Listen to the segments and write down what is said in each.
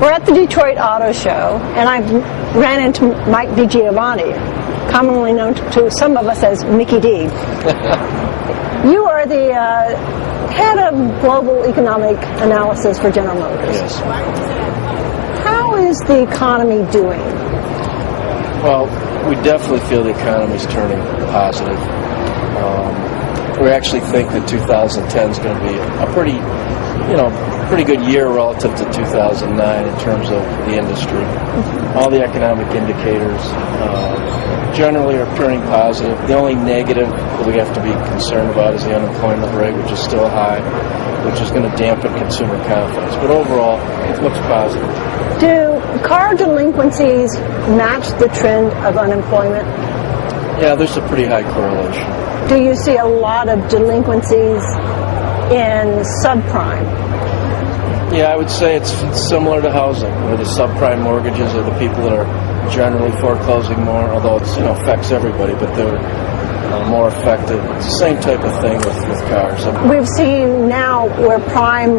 We're at the Detroit Auto Show, and I ran into Mike Digiovanni, commonly known to some of us as Mickey D. You are the head of global economic analysis for General Motors. Yes. How is the economy doing? Well, we definitely feel the economy is turning positive. We actually think that 2010 is going to be a pretty good year relative to 2009 in terms of the industry. All the economic indicators generally are turning positive. The only negative that we have to be concerned about is the unemployment rate, which is still high, which is going to dampen consumer confidence. But overall, it looks positive. Do car delinquencies match the trend of unemployment? Yeah, there's a pretty high correlation. Do you see a lot of delinquencies in subprime? Yeah, I would say it's similar to housing, where the subprime mortgages are the people that are generally foreclosing more, although it affects everybody, but they're more effective. It's the same type of thing with cars. We've seen now where prime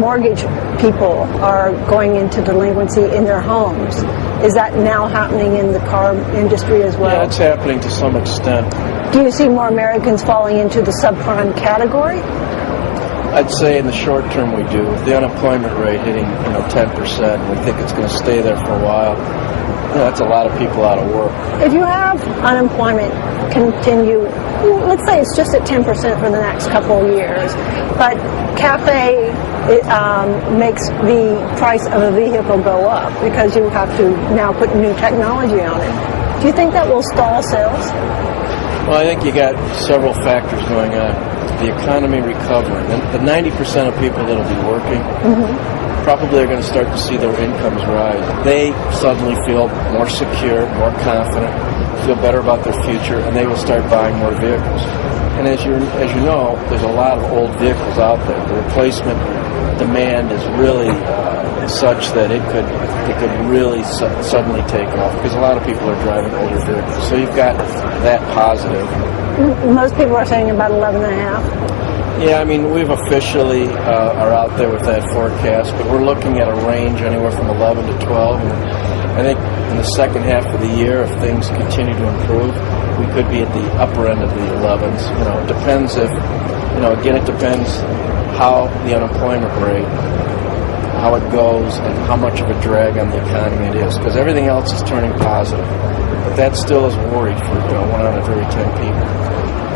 mortgage people are going into delinquency in their homes. Is that now happening in the car industry as well? Yeah, it's happening to some extent. Do you see more Americans falling into the subprime category? I'd say in the short term we do. With the unemployment rate hitting 10%, we think it's going to stay there for a while. That's a lot of people out of work. If you have unemployment continue, let's say it's just at 10% for the next couple of years, but CAFE makes the price of a vehicle go up because you have to now put new technology on it. Do you think that will stall sales? Well, I think you got several factors going on. The economy recovering. The 90% of people that will be working probably are going to start to see their incomes rise. They suddenly feel more secure, more confident, feel better about their future, and they will start buying more vehicles. And as you know, there's a lot of old vehicles out there. The replacement demand is really such that it could really suddenly take off because a lot of people are driving older vehicles. So you've got that positive. Most people are saying about 11.5. Yeah, I mean, we've officially are out there with that forecast, but we're looking at a range anywhere from 11 to 12. And I think in the second half of the year, if things continue to improve, we could be at the upper end of the 11s. It depends if, again, it depends how the unemployment rate, how it goes, and how much of a drag on the economy it is, because everything else is turning positive. But that still is worried for 1 out of every 10 people.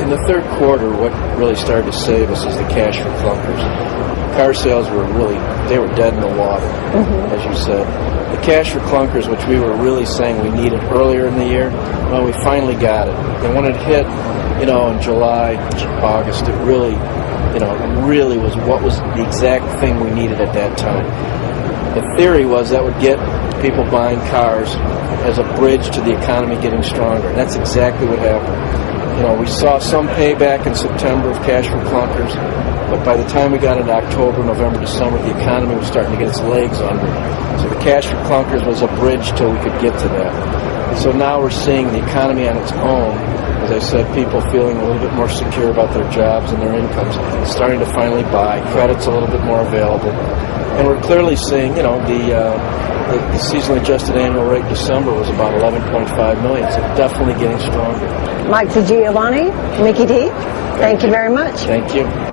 In the third quarter, what really started to save us is the cash for clunkers. Car sales were dead in the water, as you said. The cash for clunkers, which we were really saying we needed earlier in the year, well, we finally got it. And when it hit, in July, August, it really was what was the exact thing we needed at that time. The theory was that would get people buying cars as a bridge to the economy getting stronger. And that's exactly what happened. We saw some payback in September of cash for clunkers, but by the time we got into October, November, December, the economy was starting to get its legs under it. So the cash for clunkers was a bridge till we could get to that. And so now we're seeing the economy on its own, as I said, people feeling a little bit more secure about their jobs and their incomes, starting to finally buy. Credit's a little bit more available. And we're clearly seeing, the seasonally adjusted annual rate in December was about 11.5 million, so definitely getting stronger. Mike Digiovanni, Mickey D, thank you very much. Thank you.